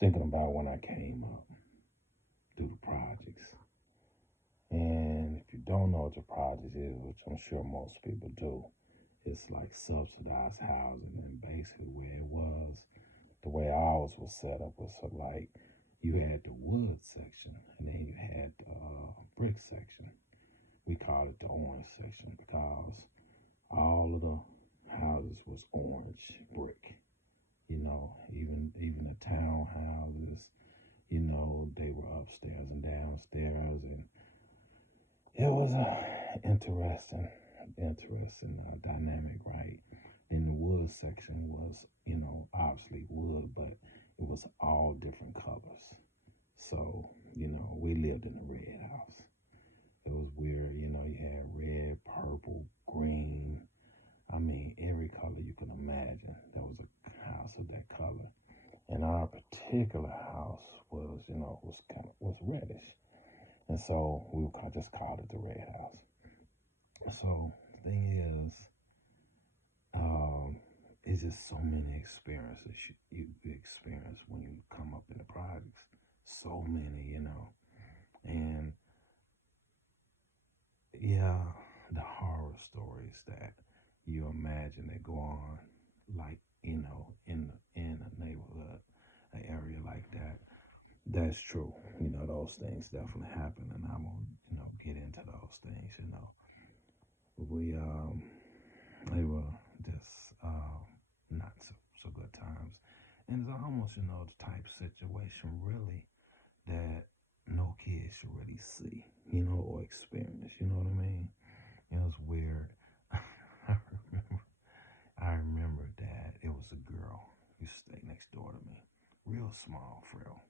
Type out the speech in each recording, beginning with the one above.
thinking about when I came up through the projects. And if you don't know what the project is, which I'm sure most people do, it's like subsidized housing. And basically, where it was, the way ours was set up was so like you had the wood section and then you had the brick section. We called it the orange section because all of the houses was orange brick. Even the townhouses, they were upstairs and downstairs, and it was a interesting dynamic, right? In the wood section was, obviously wood, but it was all different colors. So, we lived in a red house. It was weird, you had red, purple, green. I mean, every color you can imagine. There was a house of that color. And our particular house was, was reddish. And so we just called it the red house. So the thing is, it's just so many experiences you experience when you come up in the projects. So many. And yeah, the horror stories that you imagine that go on, like, in a neighborhood, an area like that. That's true. Those things definitely happen, and I won't, get into those things. We they were just not so good times, and it's almost the type of situation really that no kid should really see, or experience. You know what I mean? It's weird. I remember, I remember that it was a girl who used to stay next door to me, real small, frail,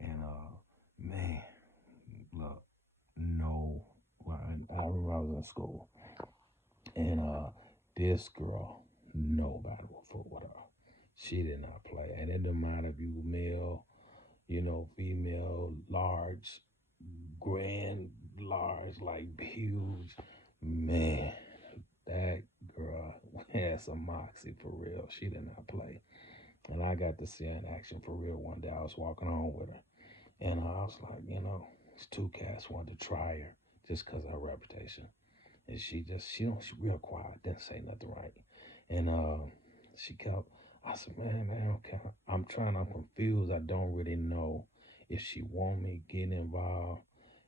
and man, look, no. Well, I remember I was in school, and this girl, nobody would fool with her. She did not play, and it didn't matter if you were male, female, large, grand, large, like huge. Man, that girl had some moxie for real. She did not play, and I got to see her in action for real one day. I was walking home with her, and I was like, these two cats wanted to try her just because of her reputation. And she real quiet, didn't say nothing right. And she kept, I said, man, okay. I'm confused. I don't really know if she want me getting involved,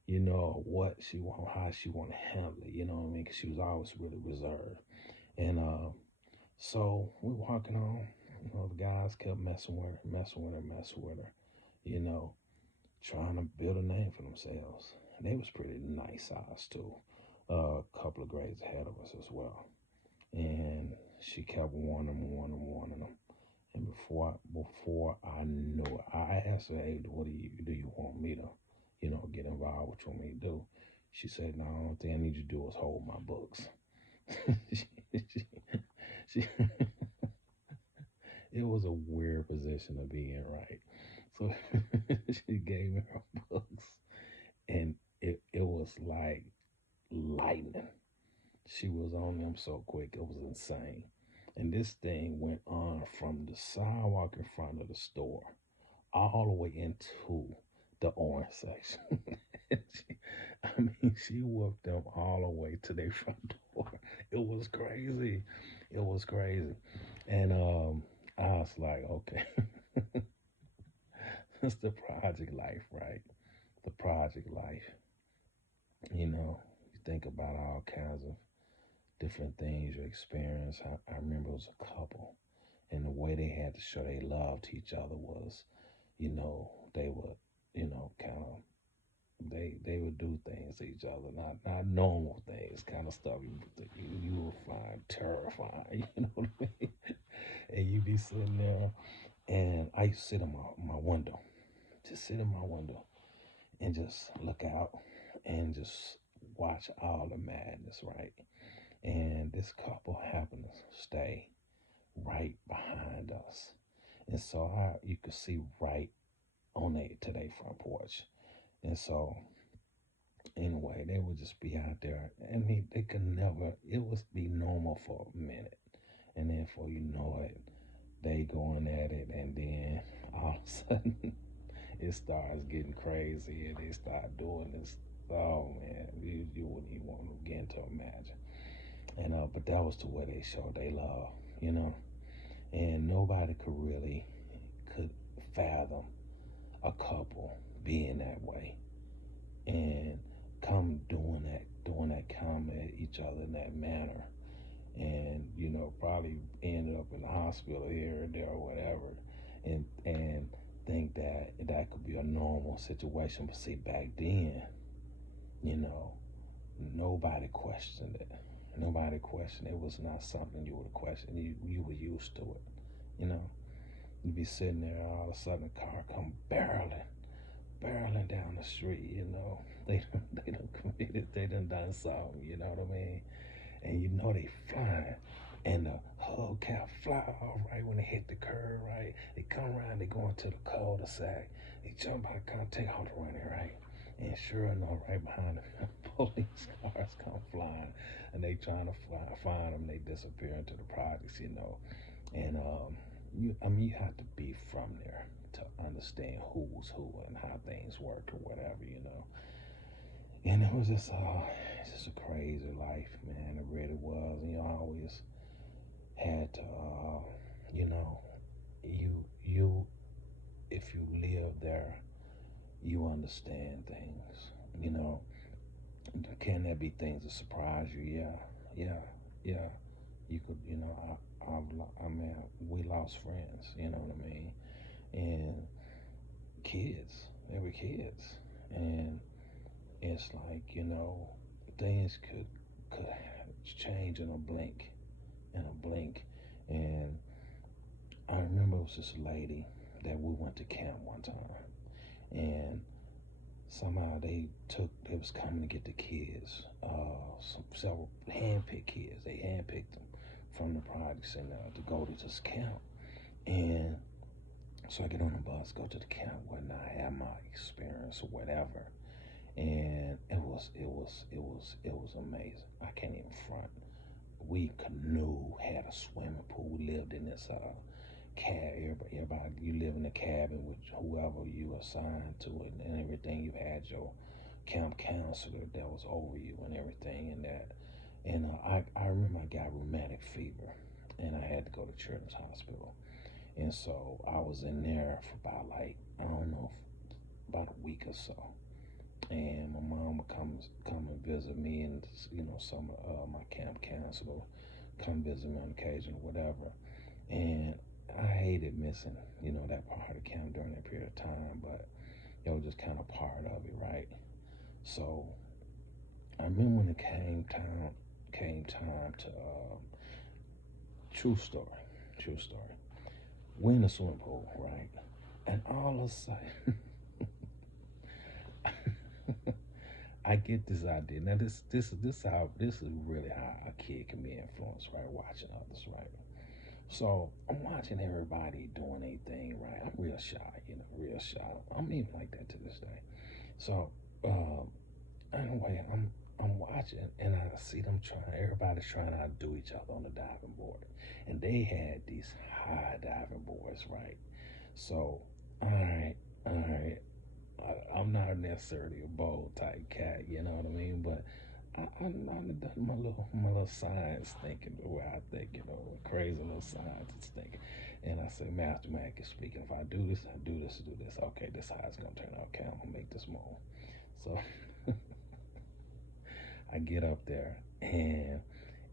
what she want, how she want to handle it, you know what I mean? Because she was always really reserved. And so we walking on, the guys kept messing with her, messing with her, you know, trying to build a name for themselves. And they was pretty nice size too, a couple of grades ahead of us as well. And she kept warning them. And before I knew it, I asked her, "Hey, what do you want me to, get involved? What you want me to do?" She said, "No, the only thing I need you to do is hold my books." she, she, she it was a weird position to be in, right? So she gave me her books, and it was like lightning. She was on them so quick, it was insane. And this thing went on from the sidewalk in front of the store all the way into the orange section. She whooped them all the way to their front door. It was crazy. It was crazy. And I was like, okay, that's the project life, right? The project life. You think about all kinds of different things you experience. I remember it was a couple, and the way they had to show they love to each other was, they would, kind of they would do things to each other, not normal things, kind of stuff you would find terrifying. You know what I mean? And you be sitting there, and I used to sit in my window, just sit in my window, and just look out, and just watch all the madness, right? And this couple happened to stay right behind us, and so you could see right on to their front porch. And so anyway, they would just be out there. I mean, they could never. It would be normal for a minute, and then before you know it, they going at it, and then all of sudden it starts getting crazy and they start doing this. Oh man, you wouldn't even want to begin to imagine. And but that was the way they showed they love, you know. And nobody could fathom a couple being that way and come doing that comment at each other in that manner, and probably ended up in the hospital here or there or whatever, and think that that could be a normal situation. But see, back then, you know, nobody questioned it. Nobody questioned it. It was not something you would question. You were used to it. You know, you'd be sitting there, all of a sudden a car come barreling down the street. They done committed, they done something. You know what I mean? And they flying, and the hubcap fly off right when they hit the curb. Right, they come around, they go into the cul-de-sac, they jump out, kind of take off running. Right, and sure enough, right behind them, police cars come flying, and they trying to find them. They disappear into the projects. And you have to be from there to understand who's who and how things work or whatever. And it was just a crazy life, man. It really was. And I always had to, you know, you if you live there, you understand things. You know, can there be things that surprise you? Yeah, yeah, yeah. You could, I mean, we lost friends. You know what I mean? And kids, they were kids, and it's like things could change in a blink. And I remember it was this lady that we went to camp one time, and somehow they was coming to get the kids, several handpicked kids. They handpicked them from the projects and to go to this camp. And so I get on the bus, go to the camp, whatnot, have my experience or whatever. And it was amazing. I can't even front. We canoe, had a swimming pool. We lived in this cab. Everybody, you live in a cabin with whoever you assigned to it and everything. You had your camp counselor that was over you and everything and that. And I remember I got rheumatic fever, and I had to go to Children's Hospital. And so I was in there for about, like, I don't know, about a week or so. And my mom would come and visit me, and some of my camp counselor come visit me on occasion or whatever. And I hated missing that part of camp during that period of time, but it was just kind of part of it, right? So I remember when it came time to true story. We're in the swimming pool, right? And all of a sudden, I get this idea. Now this is really how a kid can be influenced, right? Watching others, right? So I'm watching everybody doing their thing, right? I'm real shy, real shy. I'm even like that to this day. So anyway, I'm watching, and I see them everybody's trying to outdo each other on the diving board. And they had these high diving boards, right? So, all right, I'm not necessarily a bold type cat, you know what I mean? But I've done my little science thinking, the way I think, crazy little science thinking. And I say, Master Mac is speaking. If I do this, I do this, do this. Okay, this is how it's gonna turn out. Okay, I'm gonna make this move. So I get up there, and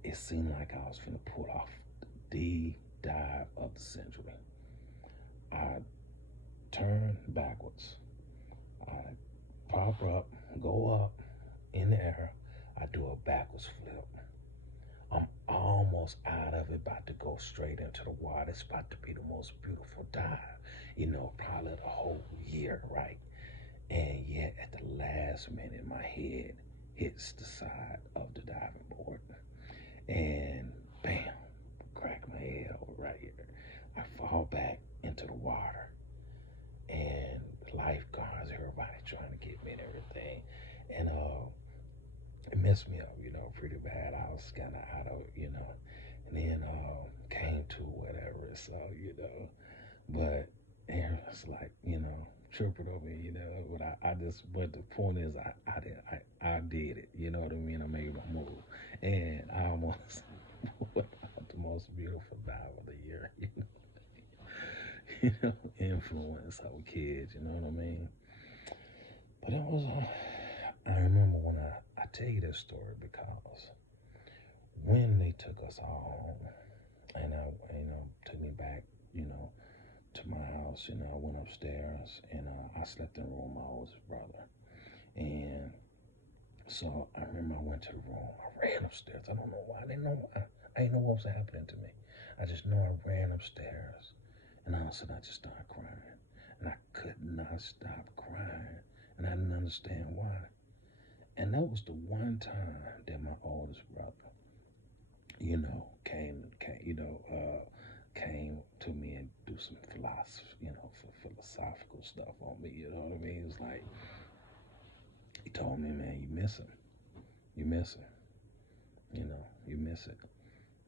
it seemed like I was finna pull off the dive of the century. I turn backwards. I pop up, go up in the air. I do a backwards flip. I'm almost out of it, about to go straight into the water. It's about to be the most beautiful dive, probably the whole year, right? And yet, at the last minute, my head hits the side of the diving board, and bam, crack my head over right here. I fall back into the water, and lifeguards, everybody trying to get me and everything, and it messed me up, pretty bad. I was kind of out of it, and then came to whatever. So, but just like, tripping over me, but but the point is, I did it, you know what I mean? I made my move, and I almost put out the most beautiful dive of the year, influence our kids, you know what I mean? But it was, I remember when I tell you this story because when they took us all home, and took me back, you know, to my house, I went upstairs and I slept in the room with my oldest brother. And so I remember I went to the room. I ran upstairs. I don't know why. I didn't know why. I didn't know what was happening to me. I just know I ran upstairs. And all of a sudden I just started crying. And I could not stop crying. And I didn't understand why. And that was the one time that my oldest brother, came to me and do some philosophy, for philosophical stuff on me. You know what I mean? It was like he told me, man, you miss him, you miss him, you miss it.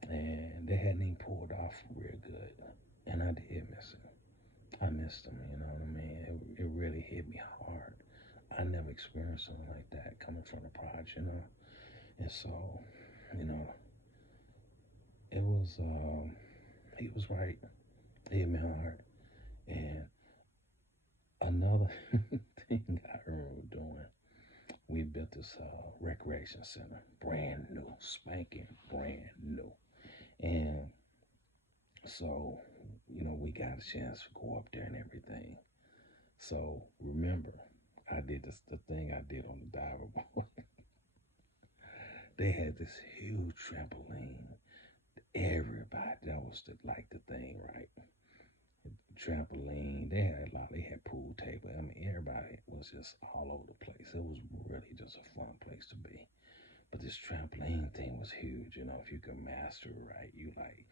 And they hadn't even pulled off real good, and I did miss him. I missed him. You know what I mean? It really hit me hard. I never experienced something like that coming from the project. And so, you know, it was. He was right. It hit me hard. And another thing I remember doing, we built this recreation center, brand new, spanking, brand new. And so, we got a chance to go up there and everything. So remember, I did the thing I did on the diver board. They had this huge trampoline. Everybody, that was the thing, right? Trampoline. They had a lot. They had pool table. I mean, everybody was just all over the place. It was really just a fun place to be. But this trampoline thing was huge. If you could master it right, you like,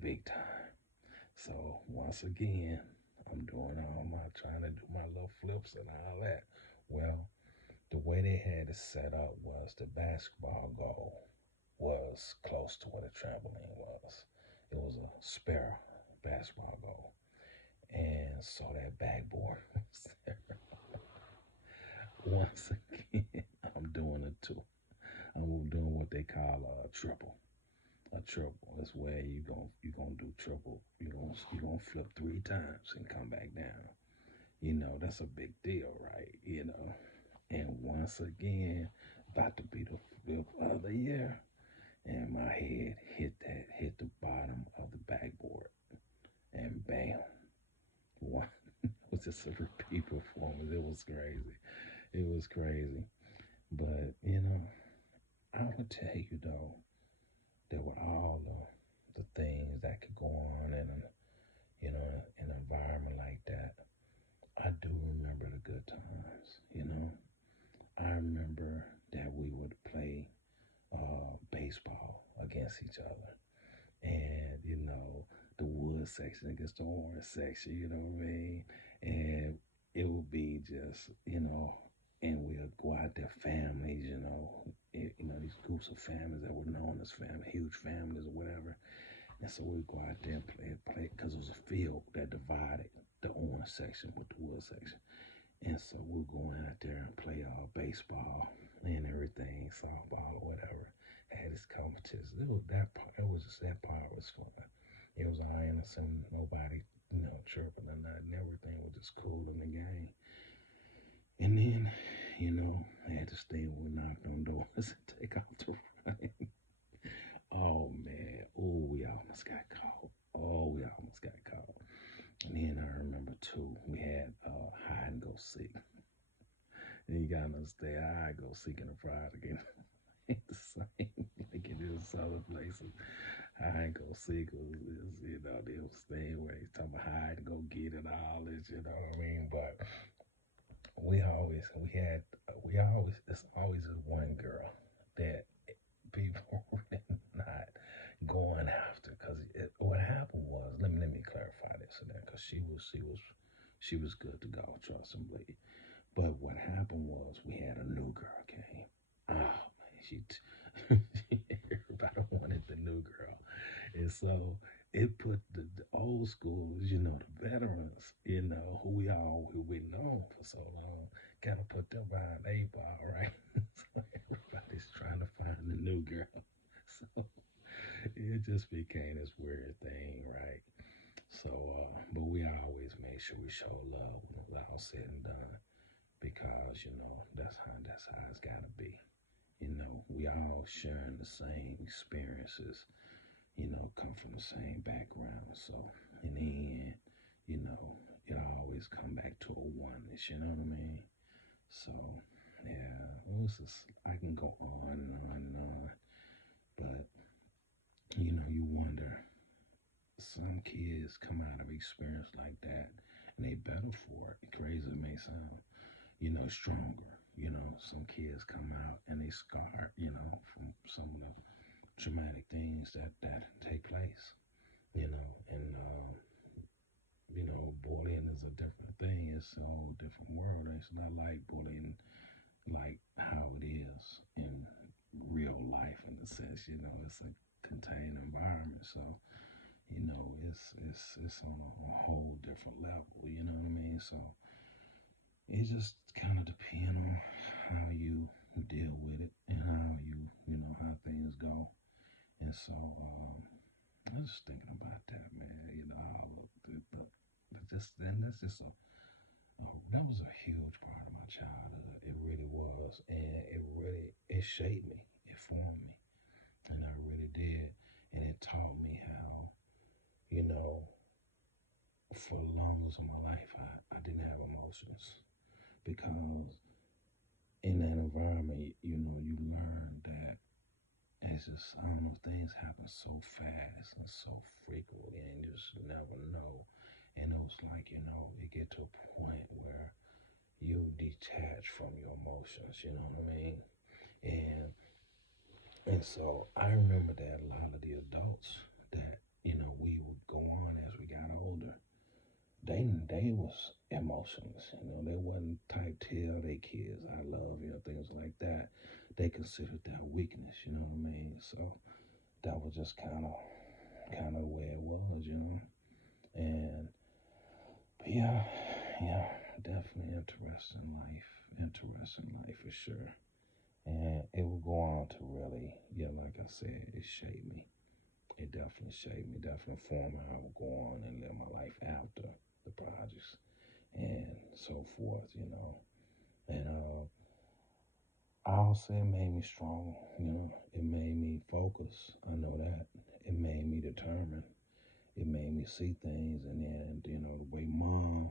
big time. So once again, I'm doing trying to do my little flips and all that. Well, the way they had it set up was the basketball goal was close to where the trampoline was. It was a spare basketball goal. And so that backboard was there. Once again, I'm doing a two. I'm doing what they call a triple. A triple is where you gonna do triple. You gonna flip 3 times and come back down. That's a big deal, right? And once again, about to be the fifth of the year, and my head hit the bottom of the backboard, and bam, one it was just a repeat performance. It was crazy. It was crazy. But I would tell you though, that with all the things that could go on in an environment like that, I do remember the good times. I remember that we would play baseball against each other, and the wood section against the orange section. You know what I mean? And it would be just and we'll go out there, families. These groups of families that were known as family, huge families or whatever. And so we go out there and play, because it was a field that divided the orange section with the wood section. And so we're going out there and play baseball and everything, softball or whatever. Had this competition. It was that part. It was just that part was fun. It was all innocent, nobody, chirping or nothing. Everything was just cool in the game. And then, I had this thing where we knocked on doors and take off the running. Oh man, oh we almost got caught. Oh, we almost got caught. And then I remember too, we had hide and go seek. And you gotta understand, hide and go seek in the pride again ain't the same like it is other places. Hide and go seek was, they was staying where he's talking about hide and go get it, all this, you know what I mean? But it's always this one girl that people really not going after, because what happened was, let me clarify this and that, because she was good to go, trust and believe. But what happened was, we had a new girl came. Oh man, she everybody wanted the new girl, and so it put the old schools, the veterans, who we known for so long, kind of put them behind a bar, right? So everybody's trying to find the new girl. So it just became this weird thing, right? So, but we always make sure we show love when it's all said and done, because that's how it's gotta be. We all sharing the same experiences, come from the same background. So in the end, you know, it always come back to a oneness, you know what I mean? So yeah, I can go on and on and on, but you wonder, some kids come out of experience like that and they better for it. Crazy it may sound, stronger. Some kids come out and they scar, from some of the traumatic things that take place, and bullying is a different thing. It's a whole different world. It's not like bullying like how it is in real life, in the sense, it's a contained environment. So, it's on a whole different level, you know what I mean? So it just kind of depends on how you deal with it and how things go. And so, I was just thinking about that, man. How just then that's just that was a huge part of my childhood. It really was, and it shaped me, it formed me, and I really did, and it taught me how, you know, for the longest of my life, I didn't have emotions, because in that environment, you learn that it's just, I don't know, things happen so fast and so frequently, and you just never know. And it was like, you get to a point where you detach from your emotions, you know what I mean? And so I remember that a lot of the adults that, we would go on as we got older, they was emotions, they wasn't type tell their kids I love you, things like that. They considered that weakness, you know what I mean? So that was just kind of the way it was. And yeah, yeah, definitely interesting life for sure. And it will go on to really, yeah, like I said, it shaped me. It definitely shaped me, definitely formed how I would go on and live my life after the projects and so forth. And I'll say it made me strong. It made me focus. I know that. It made me determined. It made me see things, and then, the way mom,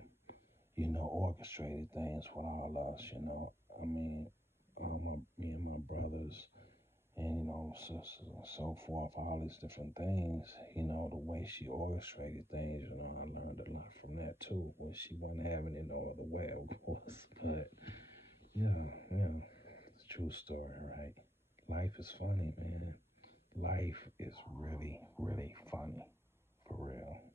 orchestrated things with all us. I mean, me and my brothers, and sisters and so forth, all these different things. The way she orchestrated things. I learned a lot from that too. When she wasn't having it no other way, of course. But yeah, yeah, it's a true story, right? Life is funny, man. Life is really, really funny, for real.